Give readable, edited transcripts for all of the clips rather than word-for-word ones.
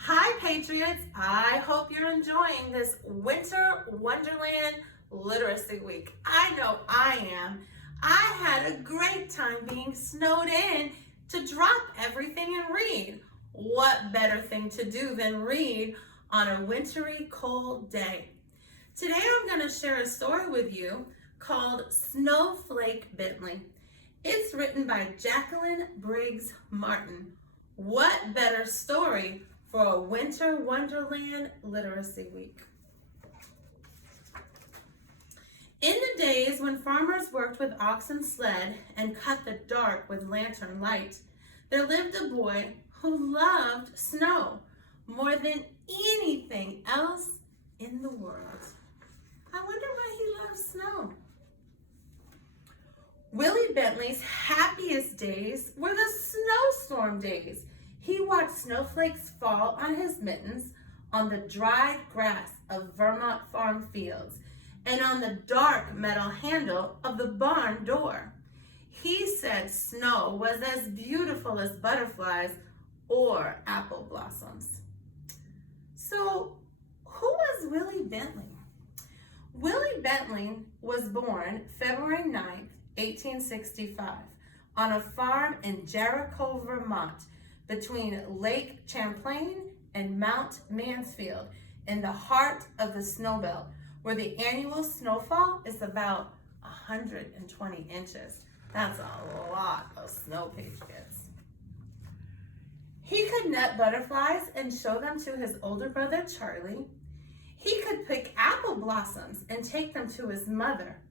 Hi, Patriots. I hope you're enjoying this Winter Wonderland Literacy Week. I know I am. I had a great time being snowed in to drop everything and read. What better thing to do than read on a wintry, cold day? Today I'm going to share a story with you called Snowflake Bentley. It's written by Jacqueline Briggs Martin. What better story for a Winter Wonderland Literacy Week? In the days when farmers worked with ox and sled and cut the dark with lantern light, there lived a boy who loved snow more than anything else in the world. I wonder why he loves snow. Willie Bentley's happiest days were the snowstorm days. He watched snowflakes fall on his mittens, on the dried grass of Vermont farm fields, and on the dark metal handle of the barn door. He said snow was as beautiful as butterflies or apple blossoms. So, who was Willie Bentley? Willie Bentley was born February 9th, 1865, on a farm in Jericho, Vermont, between Lake Champlain and Mount Mansfield, in the heart of the snow belt, where the annual snowfall is about 120 inches. That's a lot of snow, Patriots. He could net butterflies and show them to his older brother, Charlie. He could pick apple blossoms and take them to his mother,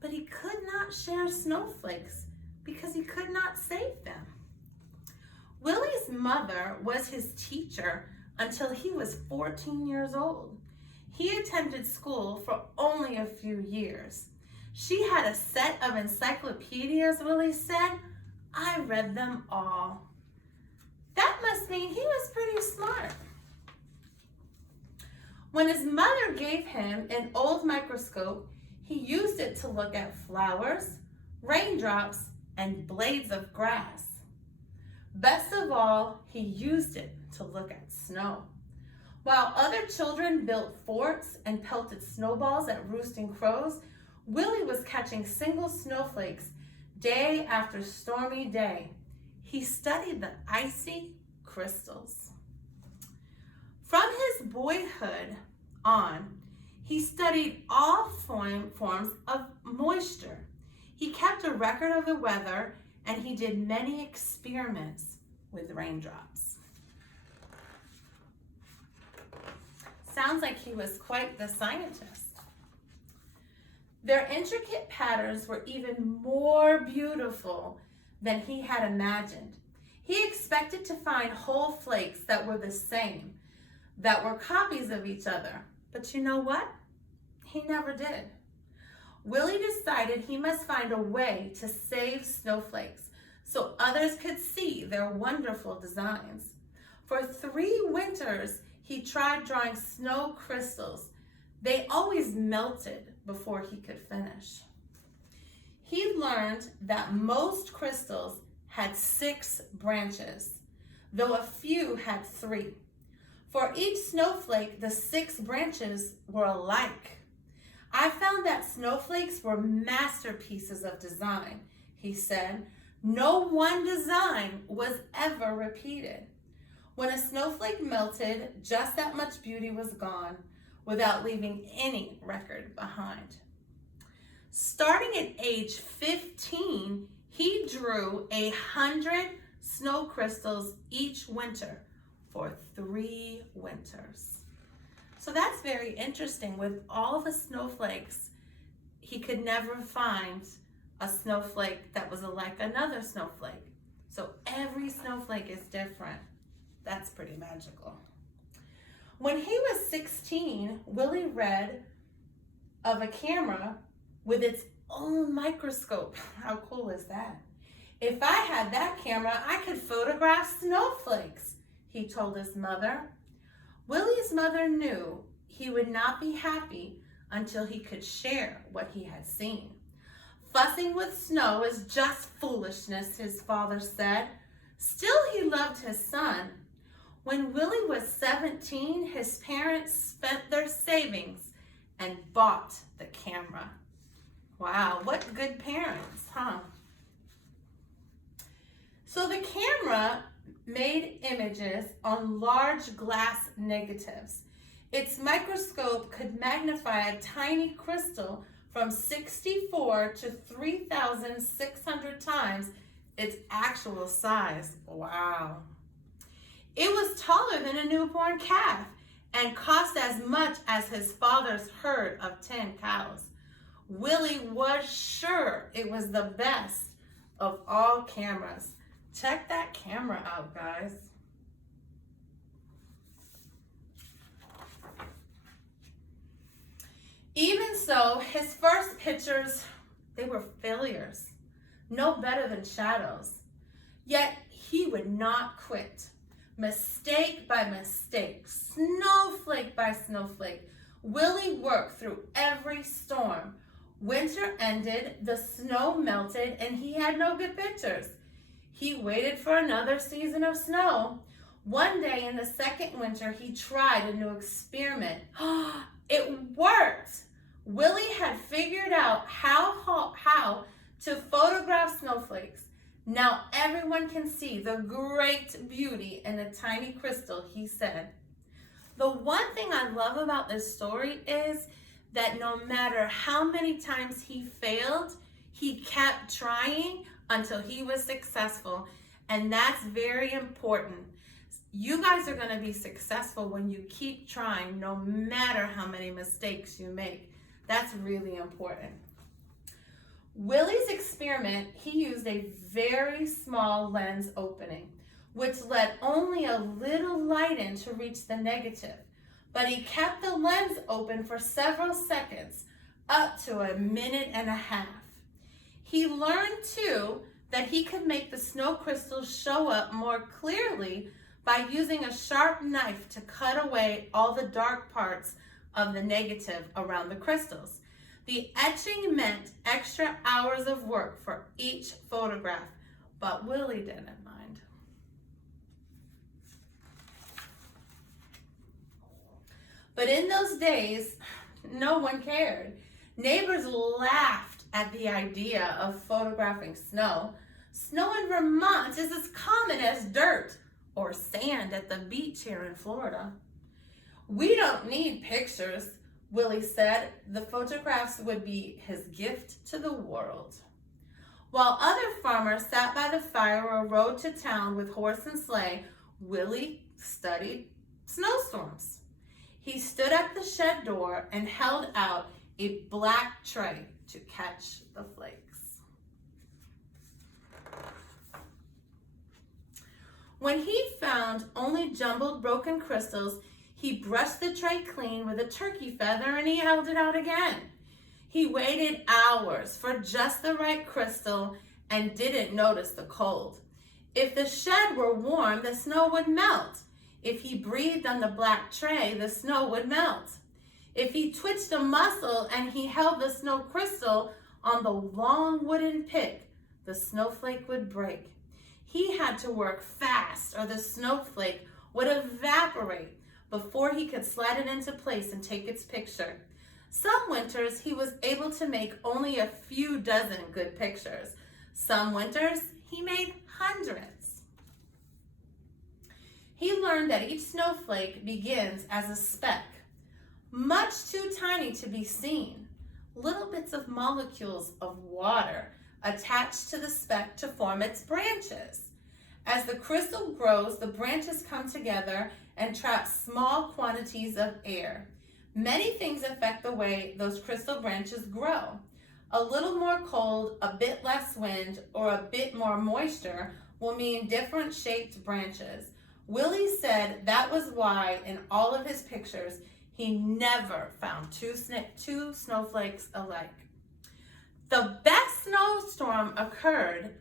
but he could not share snowflakes because he could not save them. Willie's mother was his teacher until he was 14 years old. He attended school for only a few years. She had a set of encyclopedias, Willie said. I read them all. That must mean he was pretty smart. When his mother gave him an old microscope, he used it to look at flowers, raindrops, and blades of grass. Best of all, he used it to look at snow. While other children built forts and pelted snowballs at roosting crows, Willie was catching single snowflakes day after stormy day. He studied the icy crystals. From his boyhood on, he studied all forms of moisture. He kept a record of the weather, and he did many experiments with raindrops. Sounds like he was quite the scientist. Their intricate patterns were even more beautiful than he had imagined. He expected to find whole flakes that were the same, that were copies of each other. But you know what? He never did. Willie decided he must find a way to save snowflakes so others could see their wonderful designs. For 3 winters, he tried drawing snow crystals. They always melted before he could finish. He learned that most crystals had 6 branches, though a few had 3. For each snowflake, the 6 branches were alike. I found that snowflakes were masterpieces of design, he said. No one design was ever repeated. When a snowflake melted, just that much beauty was gone, without leaving any record behind. Starting at age 15, he drew 100 snow crystals each winter for 3 winters. So that's very interesting. With all the snowflakes, he could never find a snowflake that was like another snowflake. So every snowflake is different. That's pretty magical. When he was 16, Willie read of a camera with its own microscope. How cool is that? If I had that camera, I could photograph snowflakes, he told his mother. Willie's mother knew he would not be happy until he could share what he had seen. Fussing with snow is just foolishness, his father said. Still, he loved his son. When Willie was 17, his parents spent their savings and bought the camera. Wow, what good parents, huh? So the camera made images on large glass negatives. Its microscope could magnify a tiny crystal from 64 to 3,600 times its actual size. Wow. It was taller than a newborn calf and cost as much as his father's herd of 10 cows. Willie was sure it was the best of all cameras. Check that camera out, guys. Even so, his first pictures, they were failures, no better than shadows. Yet he would not quit. Mistake by mistake, snowflake by snowflake, Willie worked through every storm. Winter ended, the snow melted, and he had no good pictures. He waited for another season of snow. One day in the second winter, he tried a new experiment. It worked! Willie had figured out how to photograph snowflakes. Now everyone can see the great beauty in a tiny crystal, he said. The one thing I love about this story is that no matter how many times he failed, he kept trying until he was successful. And that's very important. You guys are going to be successful when you keep trying, no matter how many mistakes you make. That's really important. Willie's experiment, he used a very small lens opening, which let only a little light in to reach the negative. But he kept the lens open for several seconds, up to a minute and a half. He learned, too, that he could make the snow crystals show up more clearly by using a sharp knife to cut away all the dark parts of the negative around the crystals. The etching meant extra hours of work for each photograph, but Willie didn't mind. But in those days, no one cared. Neighbors laughed at the idea of photographing snow. Snow in Vermont is as common as dirt or sand at the beach here in Florida. We don't need pictures, Willie said. The photographs would be his gift to the world. While other farmers sat by the fire or rode to town with horse and sleigh, Willie studied snowstorms. He stood at the shed door and held out a black tray to catch the flakes. When he found only jumbled broken crystals, he brushed the tray clean with a turkey feather and he held it out again. He waited hours for just the right crystal and didn't notice the cold. If the shed were warm, the snow would melt. If he breathed on the black tray, the snow would melt. If he twitched a muscle and he held the snow crystal on the long wooden pick, the snowflake would break. He had to work fast or the snowflake would evaporate before he could slide it into place and take its picture. Some winters he was able to make only a few dozen good pictures. Some winters he made hundreds. He learned that each snowflake begins as a speck, much too tiny to be seen. Little bits of molecules of water attached to the speck to form its branches. As the crystal grows, the branches come together and trap small quantities of air. Many things affect the way those crystal branches grow. A little more cold, a bit less wind, or a bit more moisture will mean different shaped branches. Willie said that was why in all of his pictures, he never found two snowflakes alike. The best snowstorm occurred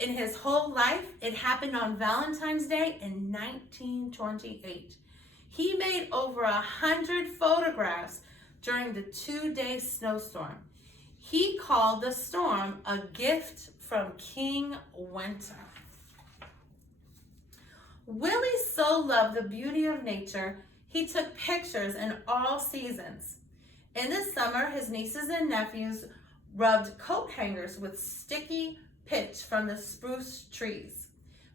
in his whole life. It happened on Valentine's Day in 1928. He made over 100 photographs during the 2-day snowstorm. He called the storm a gift from King Winter. Willie so loved the beauty of nature, he took pictures in all seasons. In the summer, his nieces and nephews rubbed coat hangers with sticky pitch from the spruce trees.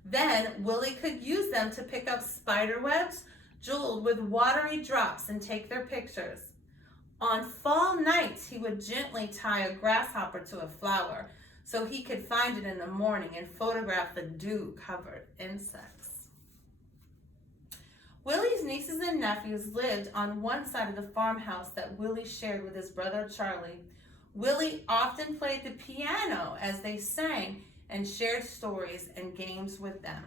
Then Willie could use them to pick up spider webs jeweled with watery drops and take their pictures. On fall nights, he would gently tie a grasshopper to a flower so he could find it in the morning and photograph the dew-covered insects. Willie's nieces and nephews lived on one side of the farmhouse that Willie shared with his brother Charlie. Willie often played the piano as they sang and shared stories and games with them.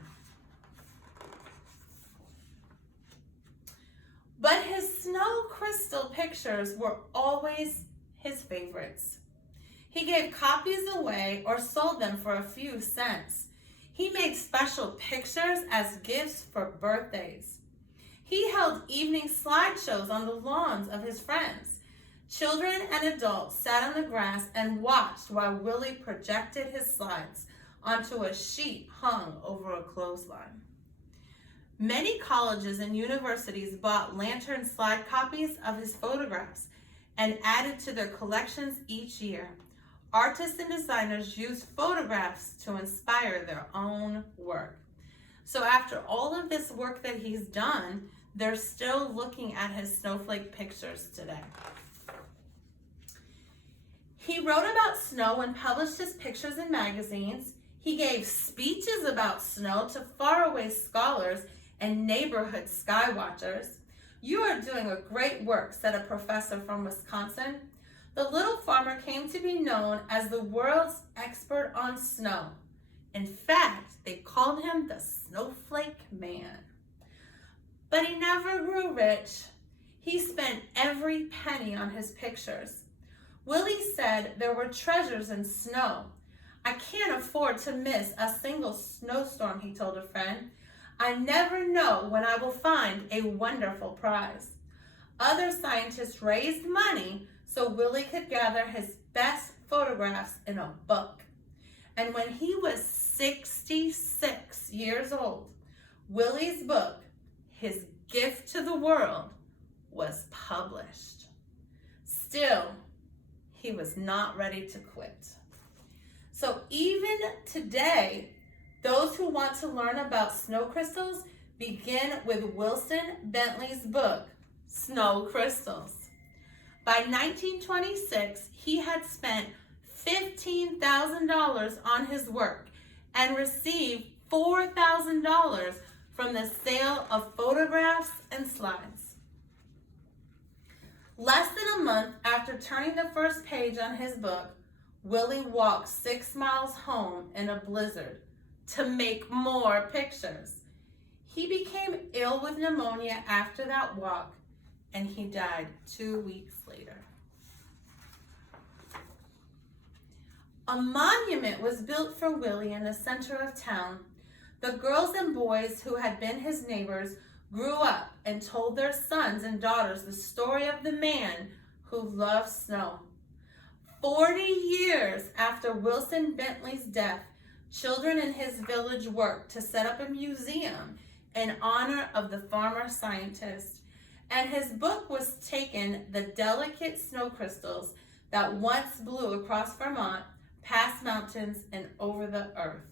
But his snow crystal pictures were always his favorites. He gave copies away or sold them for a few cents. He made special pictures as gifts for birthdays. He held evening slideshows on the lawns of his friends. Children and adults sat on the grass and watched while Willie projected his slides onto a sheet hung over a clothesline. Many colleges and universities bought lantern slide copies of his photographs and added to their collections each year. Artists and designers used photographs to inspire their own work. So after all of this work that he's done, they're still looking at his snowflake pictures today. He wrote about snow and published his pictures in magazines. He gave speeches about snow to faraway scholars and neighborhood sky watchers. "You are doing a great work," said a professor from Wisconsin. The little farmer came to be known as the world's expert on snow. In fact, they called him the Snowflake Man. But he never grew rich. He spent every penny on his pictures. Willie said there were treasures in snow. "I can't afford to miss a single snowstorm," he told a friend. "I never know when I will find a wonderful prize." Other scientists raised money so Willie could gather his best photographs in a book. And when he was 66 years old, Willie's book, His Gift to the World, was published. Still, he was not ready to quit. So even today, those who want to learn about snow crystals begin with Wilson Bentley's book, Snow Crystals. By 1926, he had spent $15,000 on his work and received $4,000 from the sale of photographs and slides. Less than a month after turning the first page on his book, Willie walked 6 miles home in a blizzard to make more pictures. He became ill with pneumonia after that walk, and he died 2 weeks later. A monument was built for Willie in the center of town. The girls and boys who had been his neighbors grew up and told their sons and daughters the story of the man who loved snow. 40 years after Wilson Bentley's death, children in his village worked to set up a museum in honor of the farmer scientist, and his book was taken the delicate snow crystals that once blew across Vermont, past mountains, and over the earth.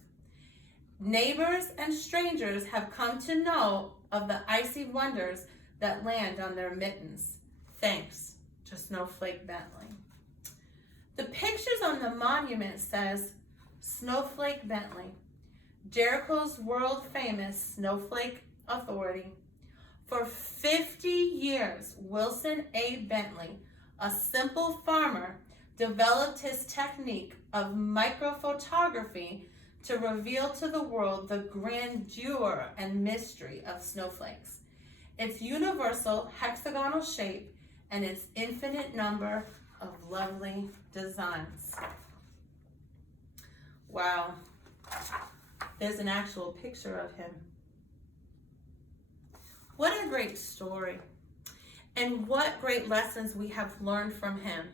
Neighbors and strangers have come to know of the icy wonders that land on their mittens, thanks to Snowflake Bentley. The pictures on the monument says, Snowflake Bentley, Jericho's world-famous snowflake authority. For 50 years, Wilson A. Bentley, a simple farmer, developed his technique of microphotography to reveal to the world the grandeur and mystery of snowflakes, its universal hexagonal shape, and its infinite number of lovely designs. Wow, there's an actual picture of him. What a great story, and what great lessons we have learned from him.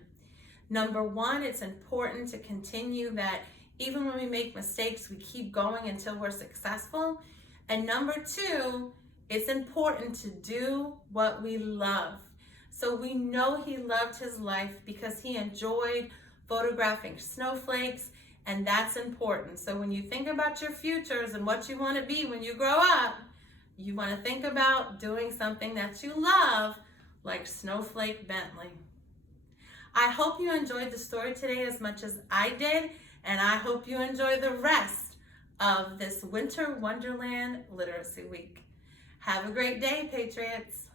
Number one, it's important to continue that even when we make mistakes, we keep going until we're successful. And number two, it's important to do what we love. So we know he loved his life because he enjoyed photographing snowflakes, and that's important. So when you think about your futures and what you want to be when you grow up, you want to think about doing something that you love, like Snowflake Bentley. I hope you enjoyed the story today as much as I did, and I hope you enjoy the rest of this Winter Wonderland Literacy Week. Have a great day, Patriots.